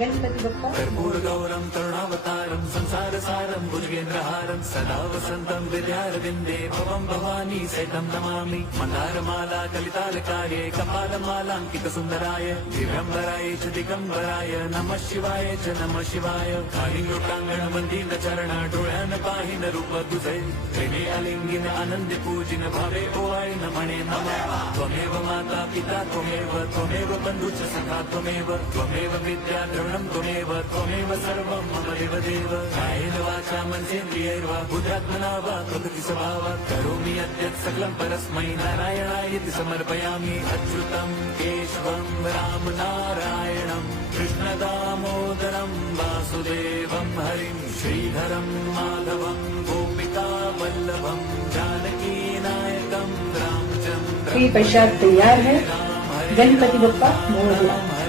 गणपती बाप्पा कर्पूरगौरं करुणावतारं संसारसारं भुजगेन्द्रहारं सदा वसन्तं विद्यारविन्दे भवं भवानी सहितं नमामि मन्दारमाला कलितालकार्ये कपालमालाङ्कितसुन्दराय दिव्यम्बराय च दिगम्बराय नमः शिवाय च नमः शिवाय कालिङ्गोटाङ्गण वन्दीन चरण डोळ्यान पाहिन रूप तुझे प्रेमे अलिंगिन आनंद पूजिन भावे ओवाळी म्हणे नमः त्वमेव माता पिता त्वमेव बन्धुश्च सखा त्वमेव विद्या द्रवणं त्वमेव सर्वं मम देवदेव कायेन वाचा मनसेन्द्रियैर्वा बुद्ध्यात्मना वा प्रकृति स्वभावात् करोमि यद्यत् सकलं परस्मै नारायणायति समर्पयामि अच्युतं केशवं राम नारायणं कृष्णदामोदरं वासुदेवं हरिं श्रीधरं माधवं गोपिका वल्लभं जानकी नायकं रामचंद्र प्रसाद तैयार है। गणपति बप्पा मोरया।